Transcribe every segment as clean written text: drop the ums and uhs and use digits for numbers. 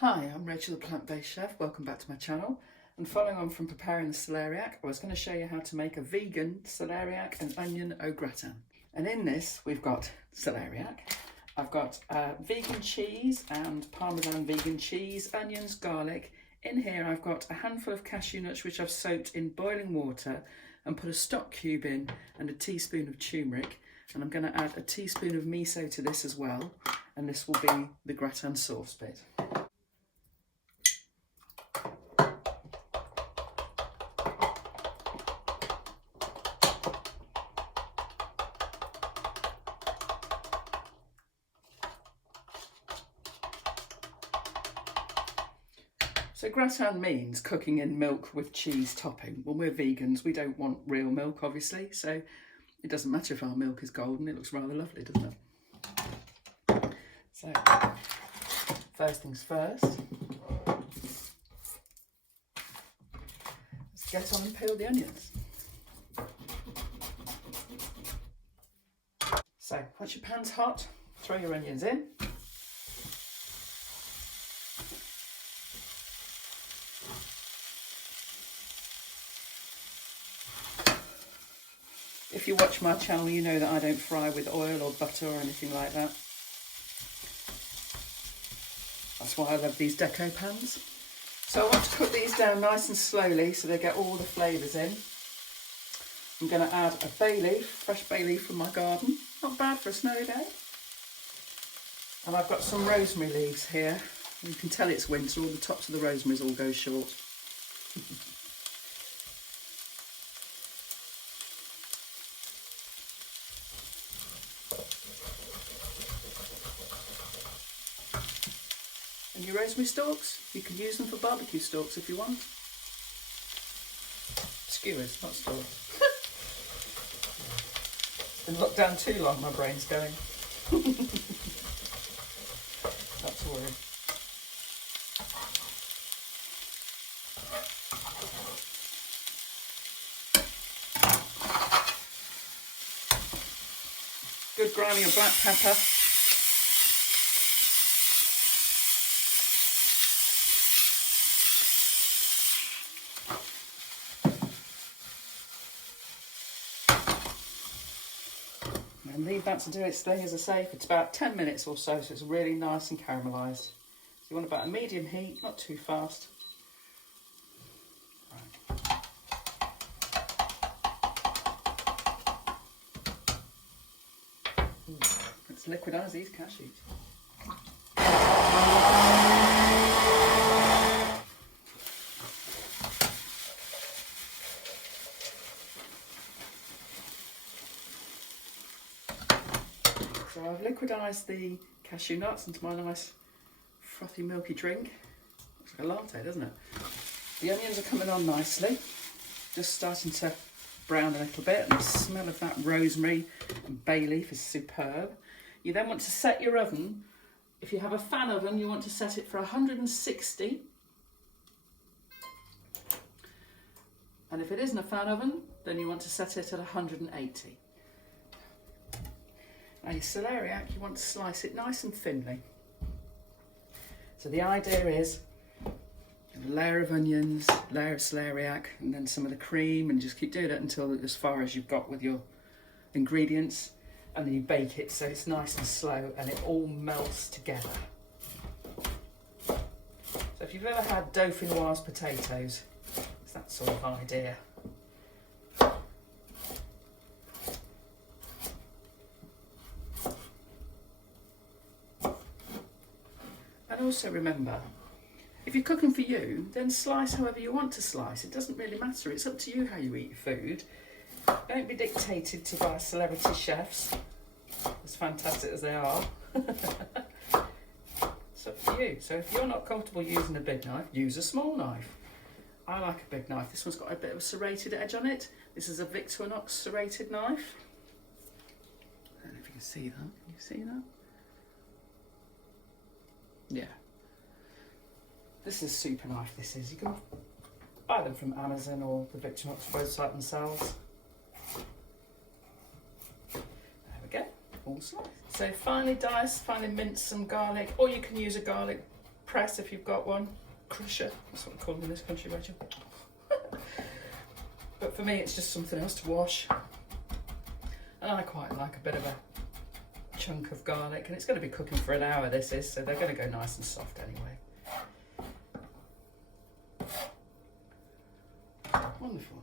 Hi, I'm Rachel the Plant-Based Chef. Welcome back to my channel. And following on from preparing the celeriac, I was going to show you how to make a vegan celeriac and onion au gratin. And in this we've got celeriac, I've got vegan cheese and parmesan vegan cheese, onions, garlic. In here I've got a handful of cashew nuts which I've soaked in boiling water and put a stock cube in and a teaspoon of turmeric. And I'm going to add a teaspoon of miso to this as well. And this will be the gratin sauce bit. So gratin means cooking in milk with cheese topping. Well, we're vegans, we don't want real milk obviously, so it doesn't matter if our milk is golden, it looks rather lovely, doesn't it? So, first things first, let's get on and peel the onions. So, once your pan's hot, throw your onions in. If you watch my channel, you know that I don't fry with oil or butter or anything like that. That's why I love these deco pans. So I want to cook these down nice and slowly so they get all the flavours in. I'm going to add a bay leaf, fresh bay leaf from my garden. Not bad for a snowy day. And I've got some rosemary leaves here. You can tell it's winter, all the tops of the rosemary's all go short. And your rosemary stalks, you can use them for barbecue stalks if you want. Skewers, not stalks. Been locked down too long, my brain's going. Not to worry. Good grimy of black pepper. And leave that to do its thing, as I say, for about 10 minutes or so it's really nice and caramelised. So you want about a medium heat, not too fast. Right. Let's liquidise these cashews. So I've liquidised the cashew nuts into my nice frothy milky drink. Looks like a latte, doesn't it? The onions are coming on nicely, just starting to brown a little bit, and the smell of that rosemary and bay leaf is superb. You then want to set your oven. If you have a fan oven, you want to set it for 160. And if it isn't a fan oven, then you want to set it at 180. Now your celeriac, you want to slice it nice and thinly. So the idea is a layer of onions, layer of celeriac, and then some of the cream, and just keep doing it until as far as you've got with your ingredients, and then you bake it so it's nice and slow and it all melts together. So if you've ever had dauphinoise potatoes, it's that sort of idea. And also remember, if you're cooking for you, then slice however you want to slice. It doesn't really matter. It's up to you how you eat your food. Don't be dictated to by celebrity chefs, as fantastic as they are. It's up to you. So if you're not comfortable using a big knife, use a small knife. I like a big knife. This one's got a bit of a serrated edge on it. This is a Victorinox serrated knife. I don't know if you can see that. Can you see that? Yeah. This is super knife, this is. You can buy them from Amazon or the Victorinox website themselves. There we go, all sliced. So finely dice, finely mince some garlic, or you can use a garlic press if you've got one. Crusher, that's what we call them in this country, Rachel. But for me, it's just something else to wash. And I quite like a bit of a chunk of garlic, and it's going to be cooking for an hour, this is, so they're going to go nice and soft anyway. Wonderful.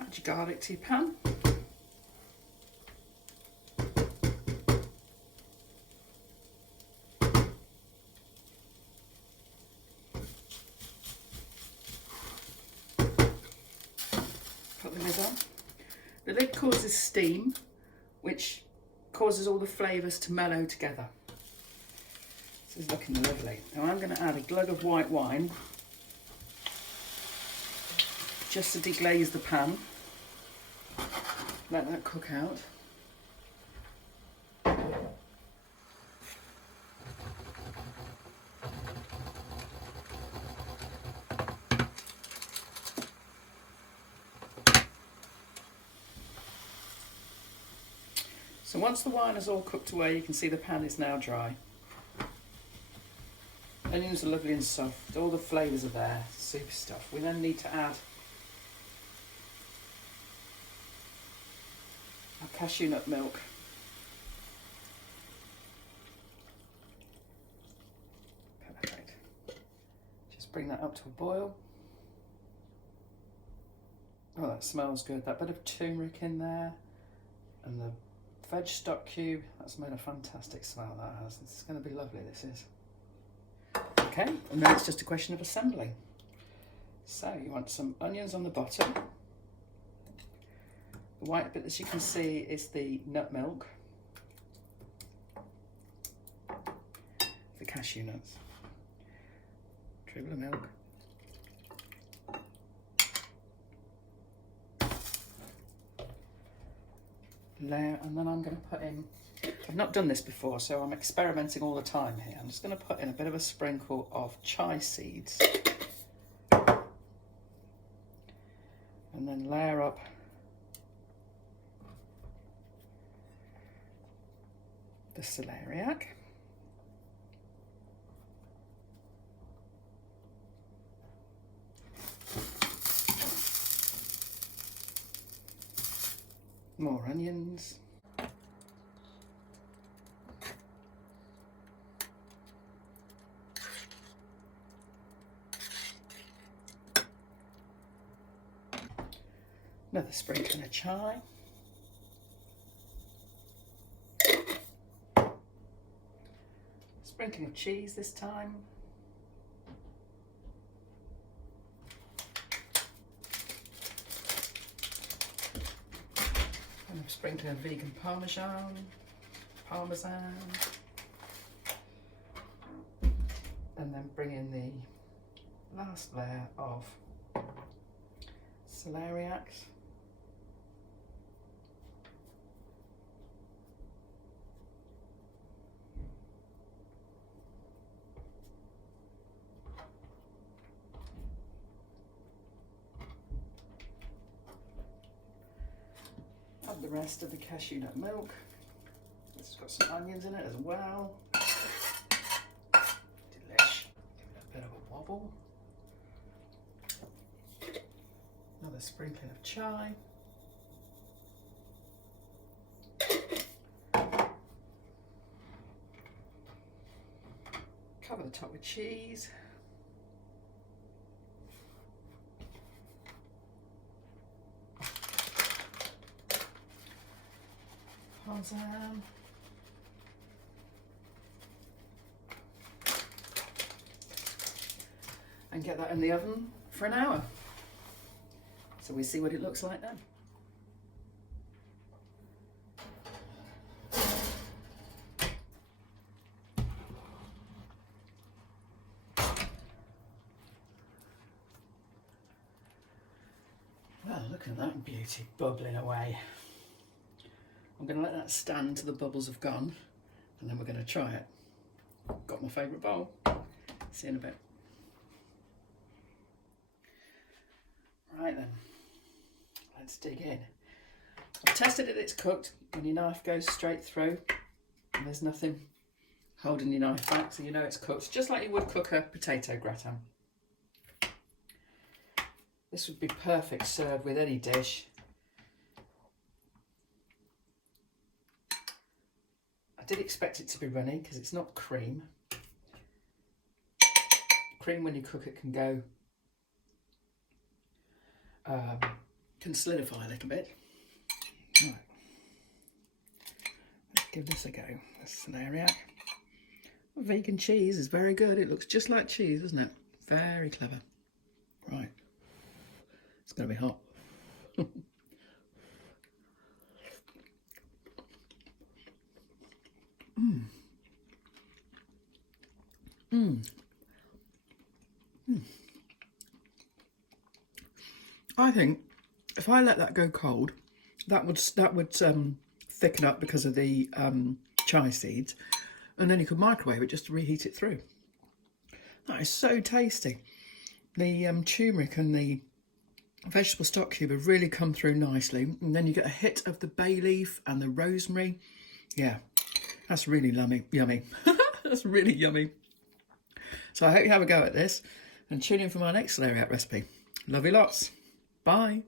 Add your garlic to your pan. Put the lid on. The lid causes steam, which causes all the flavours to mellow together. This is looking lovely. Now I'm going to add a glug of white wine just to deglaze the pan. Let that cook out. So once the wine is all cooked away, you can see the pan is now dry. Onions are lovely and soft, all the flavours are there, super stuff. We then need to add our cashew nut milk. Perfect. Just bring that up to a boil. Oh, that smells good. That bit of turmeric in there and the veg stock cube, that's made a fantastic smell, that has. This is going to be lovely, this is. Okay, and now it's just a question of assembling. So you want some onions on the bottom. The white bit that you can see is the nut milk. The cashew nuts. Dribble of milk. Layer, and then I'm going to put in, I've not done this before, so I'm experimenting all the time here. I'm just going to put in a bit of a sprinkle of chai seeds. And then layer up the celeriac. More onions. Another sprinkling of chai. Sprinkling of cheese this time. And I'm sprinkling of vegan parmesan. And then bring in the last layer of celeriac. Add the rest of the cashew nut milk. This has got some onions in it as well. Delish. Give it a bit of a wobble. Another sprinkling of chai. Cover the top with cheese. Parmesan. And get that in the oven for an hour. So we see what it looks like then. Well, look at that beauty bubbling away. I'm going to let that stand till the bubbles have gone, and then we're going to try it. Got my favourite bowl. See you in a bit. Right then, Let's dig in. I've tested it, it's cooked. When your knife goes straight through and there's nothing holding your knife back, so you know it's cooked, just like you would cook a potato gratin. This would be perfect served with any dish. I did expect it to be runny because it's not cream. Cream, when you cook it, can go, can solidify a little bit. Right. Let's give this a go. The celeriac. Vegan cheese is very good. It looks just like cheese, doesn't it? Very clever. Right. It's going to be hot. I think if I let that go cold, that would thicken up because of the chia seeds, and then you could microwave it just to reheat it through. That is so tasty. The turmeric and the vegetable stock cube have really come through nicely, and then you get a hit of the bay leaf and the rosemary. Yeah, that's really yummy. That's really yummy. So I hope you have a go at this and tune in for my next celeriac recipe. Love you lots. Bye.